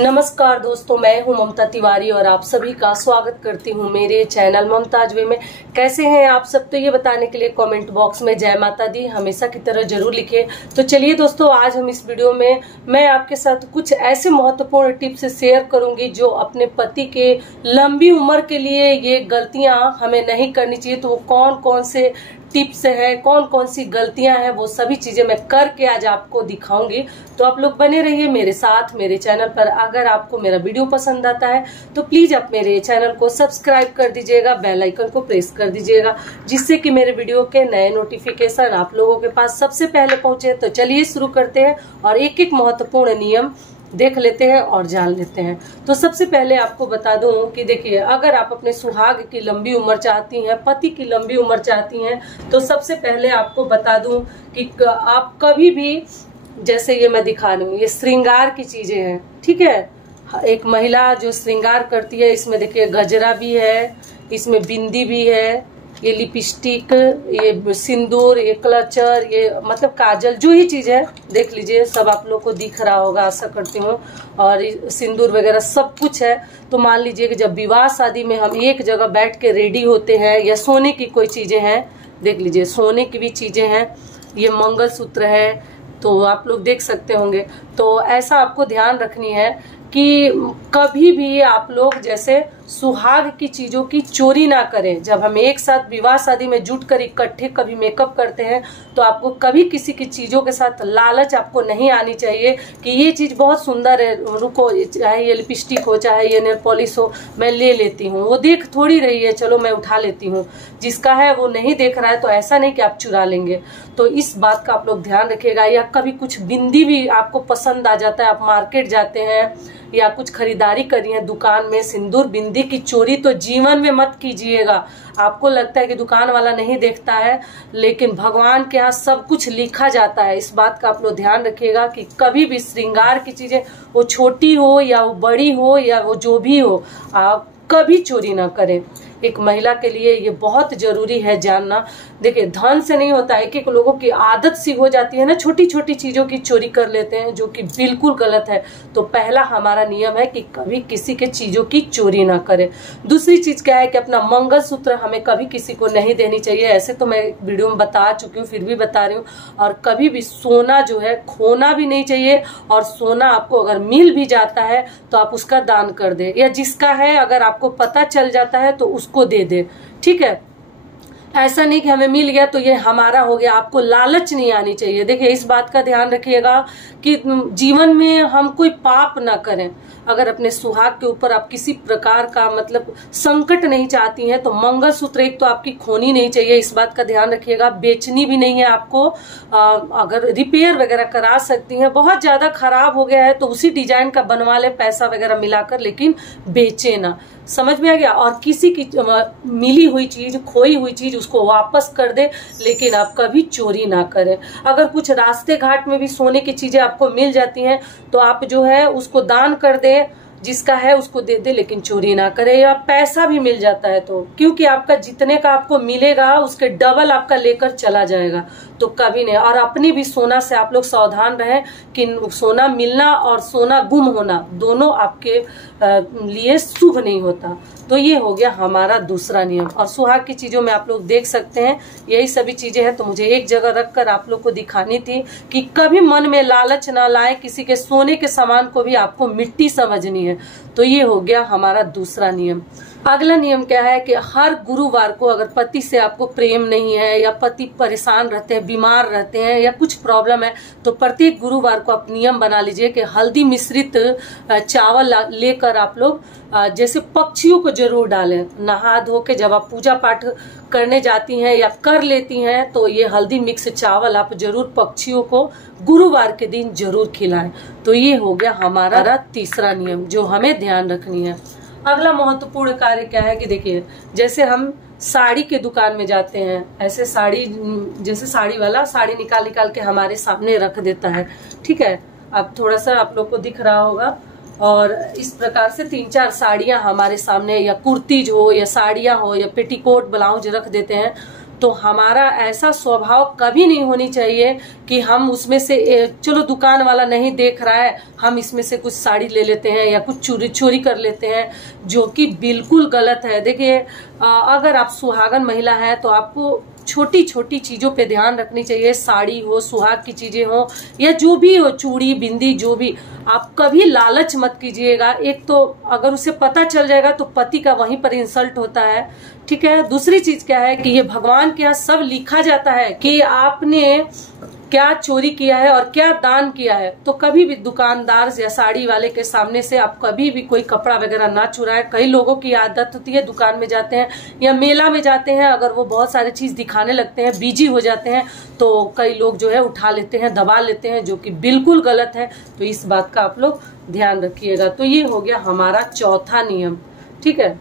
नमस्कार दोस्तों, मैं हूं ममता तिवारी और आप सभी का स्वागत करती हूं मेरे चैनल ममताज वे में। कैसे हैं आप सब? तो ये बताने के लिए कमेंट बॉक्स में जय माता दी हमेशा की तरह जरूर लिखें। तो चलिए दोस्तों, आज हम इस वीडियो में मैं आपके साथ कुछ ऐसे महत्वपूर्ण टिप्स शेयर करूंगी जो अपने पति के लंबी उम्र के लिए ये गलतियां हमें नहीं करनी चाहिए। तो वो कौन कौन से टिप्स है, कौन कौन सी गलतियां हैं, वो सभी चीजें मैं करके आज आपको दिखाऊंगी। तो आप लोग बने रहिए मेरे साथ मेरे चैनल पर। अगर आपको मेरा वीडियो पसंद आता है तो प्लीज आप मेरे चैनल को सब्सक्राइब कर दीजिएगा, बेल आइकन को प्रेस कर दीजिएगा, जिससे कि मेरे वीडियो के नए नोटिफिकेशन आप लोगों के पास सबसे पहले पहुंचे। तो चलिए शुरू करते हैं और एक एक महत्वपूर्ण नियम देख लेते हैं और जान लेते हैं। तो सबसे पहले आपको बता दूं कि देखिए, अगर आप अपने सुहाग की लंबी उम्र चाहती हैं, पति की लंबी उम्र चाहती हैं, तो सबसे पहले आपको बता दूं कि आप कभी भी, जैसे ये मैं दिखा रही हूँ, ये श्रृंगार की चीजें हैं, ठीक है। एक महिला जो श्रृंगार करती है, इसमें देखिए गजरा भी है, इसमें बिंदी भी है, ये लिपस्टिक, ये सिंदूर, ये क्लचर, ये मतलब काजल, जो ही चीज है देख लीजिए, सब आप लोग को दिख रहा होगा आशा करती हूँ। और सिंदूर वगैरह सब कुछ है। तो मान लीजिए कि जब विवाह शादी में हम एक जगह बैठ के रेडी होते हैं, या सोने की कोई चीजें हैं, देख लीजिए सोने की भी चीजें हैं, ये मंगलसूत्र है, तो आप लोग देख सकते होंगे। तो ऐसा आपको ध्यान रखनी है कि कभी भी आप लोग जैसे सुहाग की चीजों की चोरी ना करें। जब हम एक साथ विवाह शादी में जुट कर इकट्ठे कभी मेकअप करते हैं, तो आपको कभी किसी की चीजों के साथ लालच आपको नहीं आनी चाहिए कि ये चीज बहुत सुंदर है, रुको, चाहे ये लिपस्टिक हो, चाहे ये नेल पॉलिश हो, मैं ले लेती हूँ, वो देख थोड़ी रही है, चलो मैं उठा लेती हूँ। जिसका है वो नहीं देख रहा है, तो ऐसा नहीं कि आप चुरा लेंगे। तो इस बात का आप लोग ध्यान रखिएगा। या कभी कुछ बिंदी भी आपको पसंद आ जाता है, आप मार्केट जाते हैं या कुछ खरीदारी करी है दुकान में, सिंदूर बिंदी की चोरी तो जीवन में मत कीजिएगा। आपको लगता है कि दुकान वाला नहीं देखता है, लेकिन भगवान के यहाँ सब कुछ लिखा जाता है। इस बात का आप लोग ध्यान रखिएगा कि कभी भी श्रृंगार की चीजें, वो छोटी हो या वो बड़ी हो या वो जो भी हो, आप कभी चोरी ना करें। एक महिला के लिए ये बहुत जरूरी है जानना। देखिए, धन से नहीं होता है, एक एक लोगों की आदत सी हो जाती है ना, छोटी छोटी चीजों की चोरी कर लेते हैं, जो कि बिल्कुल गलत है। तो पहला हमारा नियम है कि कभी किसी के चीजों की चोरी ना करें। दूसरी चीज क्या है कि अपना मंगलसूत्र हमें कभी किसी को नहीं देनी चाहिए। ऐसे तो मैं वीडियो में बता चुकी हूँ, फिर भी बता रही हूँ। और कभी भी सोना जो है खोना भी नहीं चाहिए। और सोना आपको अगर मिल भी जाता है तो आप उसका दान कर दे, या जिसका है अगर आपको पता चल जाता है तो उसको दे दे, ठीक है। ऐसा नहीं कि हमें मिल गया तो ये हमारा हो गया। आपको लालच नहीं आनी चाहिए। देखिए, इस बात का ध्यान रखिएगा कि जीवन में हम कोई पाप ना करें। अगर अपने सुहाग के ऊपर आप किसी प्रकार का मतलब संकट नहीं चाहती हैं, तो मंगलसूत्र एक तो आपकी खोनी नहीं चाहिए, इस बात का ध्यान रखिएगा। बेचनी भी नहीं है आपको। अगर रिपेयर वगैरह करा सकती हैं, बहुत ज्यादा खराब हो गया है तो उसी डिजाइन का बनवा ले, पैसा वगैरह मिलाकर, लेकिन बेचे ना। समझ में आ गया? और किसी की मिली हुई चीज, खोई हुई चीज उसको वापस कर दे, लेकिन आप कभी चोरी ना करें। अगर कुछ रास्ते घाट में भी सोने की चीजें आपको मिल जाती हैं, तो आप जो है उसको दान कर दे, जिसका है उसको दे दे, लेकिन चोरी ना करे। या पैसा भी मिल जाता है तो, क्योंकि आपका जितने का आपको मिलेगा उसके डबल आपका लेकर चला जाएगा, तो कभी नहीं। और अपनी भी सोना से आप लोग सावधान रहें कि सोना मिलना और सोना गुम होना दोनों आपके लिए शुभ नहीं होता। तो ये हो गया हमारा दूसरा नियम। और सुहाग की चीजों में आप लोग देख सकते हैं यही सभी चीजें हैं। तो मुझे एक जगह रखकर आप लोग को दिखानी थी कि कभी मन में लालच ना लाए, किसी के सोने के सामान को भी आपको मिट्टी समझनी है। तो ये हो गया हमारा दूसरा नियम। अगला नियम क्या है कि हर गुरुवार को, अगर पति से आपको प्रेम नहीं है, या पति परेशान रहते हैं, बीमार रहते हैं, या कुछ प्रॉब्लम है, तो प्रत्येक गुरुवार को आप नियम बना लीजिए कि हल्दी मिश्रित चावल लेकर आप लोग जैसे पक्षियों को जरूर डालें। नहा धो के जब आप पूजा पाठ करने जाती हैं या कर लेती हैं, तो ये हल्दी मिक्स चावल आप जरूर पक्षियों को गुरुवार के दिन जरूर खिलाएं। तो ये हो गया हमारा तीसरा नियम जो हमें ध्यान रखनी है। अगला महत्वपूर्ण कार्य क्या है कि देखिए, जैसे हम साड़ी के दुकान में जाते हैं, ऐसे साड़ी, जैसे साड़ी वाला साड़ी निकाल निकाल के हमारे सामने रख देता है, ठीक है। अब थोड़ा सा आप लोग को दिख रहा होगा। और इस प्रकार से 3-4 साड़ियां हमारे सामने, या कुर्तीज हो, या साड़ियां हो, या पेटीकोट ब्लाउज रख देते हैं। तो हमारा ऐसा स्वभाव कभी नहीं होनी चाहिए कि हम उसमें से चलो दुकान वाला नहीं देख रहा है, हम इसमें से कुछ साड़ी ले लेते हैं या कुछ चोरी कर लेते हैं, जो कि बिल्कुल गलत है। देखिए, अगर आप सुहागन महिला है तो आपको छोटी छोटी चीजों पे ध्यान रखनी चाहिए। साड़ी हो, सुहाग की चीजें हो, या जो भी हो, चूड़ी बिंदी जो भी, आप कभी लालच मत कीजिएगा। एक तो अगर उसे पता चल जाएगा तो पति का वहीं पर इंसल्ट होता है, ठीक है। दूसरी चीज क्या है कि ये भगवान के यहाँ सब लिखा जाता है कि आपने क्या चोरी किया है और क्या दान किया है। तो कभी भी दुकानदार या साड़ी वाले के सामने से आप कभी भी कोई कपड़ा वगैरह ना चुराएं। कई लोगों की आदत होती है, दुकान में जाते हैं या मेला में जाते हैं, अगर वो बहुत सारी चीज दिखाने लगते हैं, बिजी हो जाते हैं, तो कई लोग जो है उठा लेते हैं, दबा लेते हैं, जो कि बिल्कुल गलत है। तो इस बात का आप लोग ध्यान रखिएगा। तो ये हो गया हमारा चौथा नियम, ठीक है।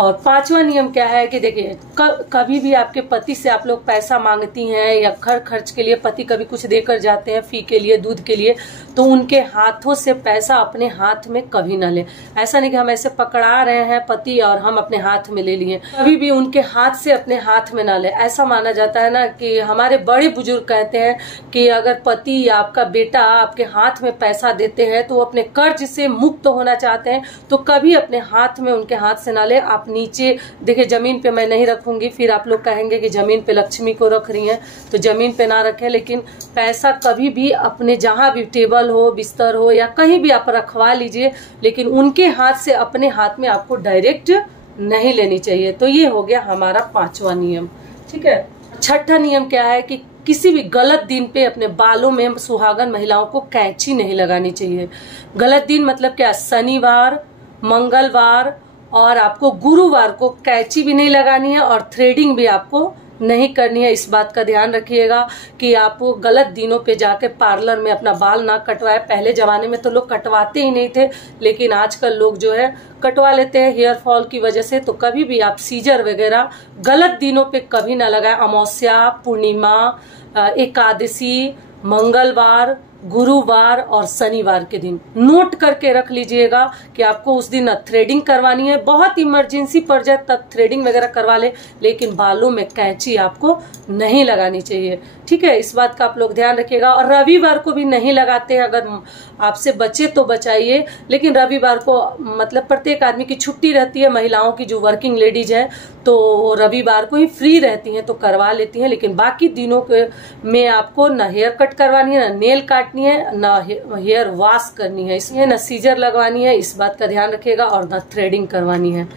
और पांचवा नियम क्या है कि देखिए, कभी भी आपके पति से आप लोग पैसा मांगती हैं या घर खर्च के लिए पति कभी कुछ देकर जाते हैं, फी के लिए, दूध के लिए, तो उनके हाथों से पैसा अपने हाथ में कभी ना ले। ऐसा नहीं कि हम ऐसे पकड़ा रहे हैं पति और हम अपने हाथ में ले लिए, कभी भी उनके हाथ से अपने हाथ में ना ले। ऐसा माना जाता है ना कि हमारे बड़े बुजुर्ग कहते हैं कि अगर पति या आपका बेटा आपके हाथ में पैसा देते हैं तो वो अपने कर्ज से मुक्त होना चाहते हैं, तो कभी अपने हाथ में उनके हाथ से ना ले। आप नीचे देखिए, जमीन पे मैं नहीं रखूंगी, फिर आप लोग कहेंगे कि जमीन पे लक्ष्मी को रख रही हैं, तो जमीन पे ना रखें। लेकिन पैसा कभी भी अपने जहां भी टेबल हो, बिस्तर हो या कहीं भी आप रखवा लीजिए, लेकिन उनके हाथ से अपने हाथ में आपको डायरेक्ट नहीं लेनी चाहिए। तो ये हो गया हमारा पांचवा नियम, ठीक है। छठा नियम क्या है कि किसी भी गलत दिन पे अपने बालों में सुहागन महिलाओं को कैंची नहीं लगानी चाहिए। गलत दिन मतलब क्या? शनिवार, मंगलवार और आपको गुरुवार को कैंची भी नहीं लगानी है और थ्रेडिंग भी आपको नहीं करनी है। इस बात का ध्यान रखिएगा कि आप गलत दिनों पे जाके पार्लर में अपना बाल ना कटवाए। पहले जमाने में तो लोग कटवाते ही नहीं थे, लेकिन आजकल लोग जो है कटवा लेते हैं हेयर फॉल की वजह से। तो कभी भी आप सीजर वगैरह गलत दिनों पे कभी ना लगाए। अमावस्या, पूर्णिमा, एकादशी, मंगलवार, गुरुवार और शनिवार के दिन नोट करके रख लीजिएगा कि आपको उस दिन थ्रेडिंग करवानी है। बहुत इमरजेंसी पड़ जाए तब थ्रेडिंग वगैरह करवा ले, लेकिन बालों में कैंची आपको नहीं लगानी चाहिए, ठीक है। इस बात का आप लोग ध्यान रखिएगा। और रविवार को भी नहीं लगाते हैं, अगर आपसे बचे तो बचाइए, लेकिन रविवार को मतलब प्रत्येक आदमी की छुट्टी रहती है। महिलाओं की जो वर्किंग लेडीज है तो रविवार को ही फ्री रहती हैं तो करवा लेती हैं, लेकिन बाकी दिनों के में आपको न हेयर कट करवानी है, न नेल काटनी है, न हेयर वॉश करनी है, इसमें न सीजर लगवानी है। इस बात का ध्यान रखिएगा और न थ्रेडिंग करवानी है।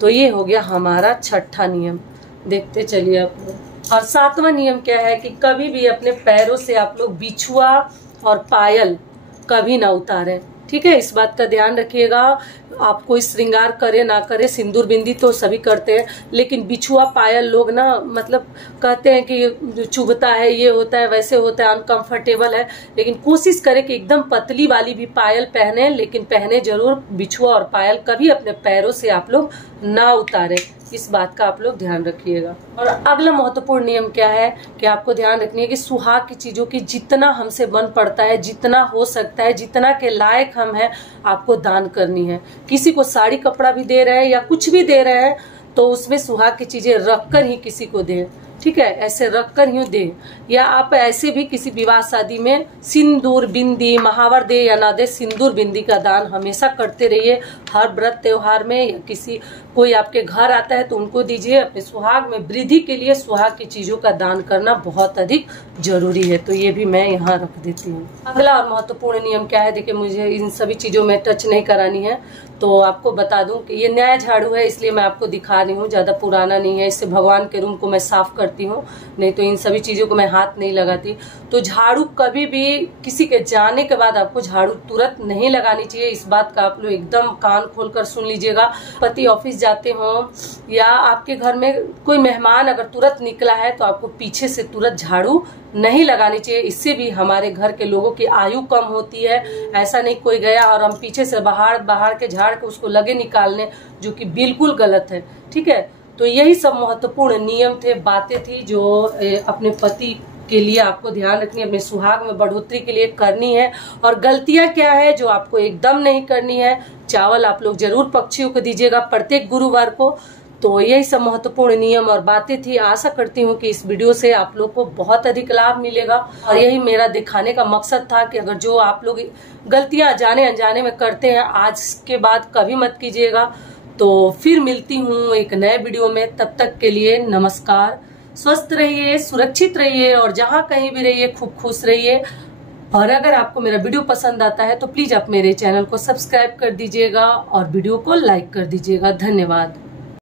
तो ये हो गया हमारा छठा नियम। देखते चलिए आप लोग। और सातवां नियम क्या है कि कभी भी अपने पैरों से आप लोग बिछुआ और पायल कभी ना उतारें, ठीक है। इस बात का ध्यान रखिएगा। आप कोई श्रृंगार करे ना करे, सिंदूर बिंदी तो सभी करते हैं, लेकिन बिछुआ पायल लोग ना मतलब कहते हैं कि चुभता है, ये होता है, वैसे होता है, अनकंफर्टेबल है। लेकिन कोशिश करें कि एकदम पतली वाली भी पायल पहने, लेकिन पहने जरूर। बिछुआ और पायल कभी अपने पैरों से आप लोग ना उतारें। इस बात का आप लोग ध्यान रखिएगा। और अगला महत्वपूर्ण नियम क्या है कि आपको ध्यान रखनी है कि सुहाग की चीजों की जितना हमसे बन पड़ता है, जितना हो सकता है, जितना के लायक हम हैं, आपको दान करनी है। किसी को साड़ी कपड़ा भी दे रहे हैं या कुछ भी दे रहे हैं तो उसमें सुहाग की चीजें रखकर ही किसी को दें, ठीक है। ऐसे रखकर ही दे, या आप ऐसे भी किसी विवाह शादी में सिंदूर बिंदी महावर दे या ना दे, सिंदूर बिंदी का दान हमेशा करते रहिए। हर व्रत त्योहार में या किसी कोई आपके घर आता है तो उनको दीजिए। अपने सुहाग में वृद्धि के लिए सुहाग की चीजों का दान करना बहुत अधिक जरूरी है। तो ये भी मैं यहाँ रख देती हूँ। अगला और महत्वपूर्ण नियम क्या है, देखिए मुझे इन सभी चीजों में टच नहीं करानी है, तो आपको बता दूं कि ये नया झाड़ू है, इसलिए मैं आपको दिखा रही हूँ, ज्यादा पुराना नहीं है। इससे भगवान के रूम को मैं साफ करती हूँ, नहीं तो इन सभी चीजों को मैं हाथ नहीं लगाती। तो झाड़ू कभी भी किसी के जाने के बाद आपको झाड़ू तुरंत नहीं लगानी चाहिए। इस बात का आप लोग एकदम कान खोलकर सुन लीजिएगा। पति ऑफिस जाते हो या आपके घर में कोई मेहमान अगर तुरंत निकला है तो आपको पीछे से तुरंत झाड़ू नहीं लगानी चाहिए। इससे भी हमारे घर के लोगों की आयु कम होती है। ऐसा नहीं कोई गया और हम पीछे से बाहर के झाड़ के उसको लगे निकालने, जो कि बिल्कुल गलत है, ठीक है। तो यही सब महत्वपूर्ण नियम थे, बातें थी जो अपने पति के लिए आपको ध्यान रखनी है, अपने सुहाग में बढ़ोतरी के लिए करनी है। और गलतियां क्या है जो आपको एकदम नहीं करनी है। चावल आप लोग जरूर पक्षियों को दीजिएगा प्रत्येक गुरुवार को। तो यही सब महत्वपूर्ण नियम और बातें थी। आशा करती हूँ कि इस वीडियो से आप लोग को बहुत अधिक लाभ मिलेगा और यही मेरा दिखाने का मकसद था कि अगर जो आप लोग गलतियां जाने अनजाने में करते हैं, आज के बाद कभी मत कीजिएगा। तो फिर मिलती हूँ एक नए वीडियो में, तब तक के लिए नमस्कार। स्वस्थ रहिए, सुरक्षित रहिए और जहाँ कहीं भी रहिए खूब खुश रहिए। और अगर आपको मेरा वीडियो पसंद आता है तो प्लीज आप मेरे चैनल को सब्सक्राइब कर दीजिएगा और वीडियो को लाइक कर दीजिएगा। धन्यवाद।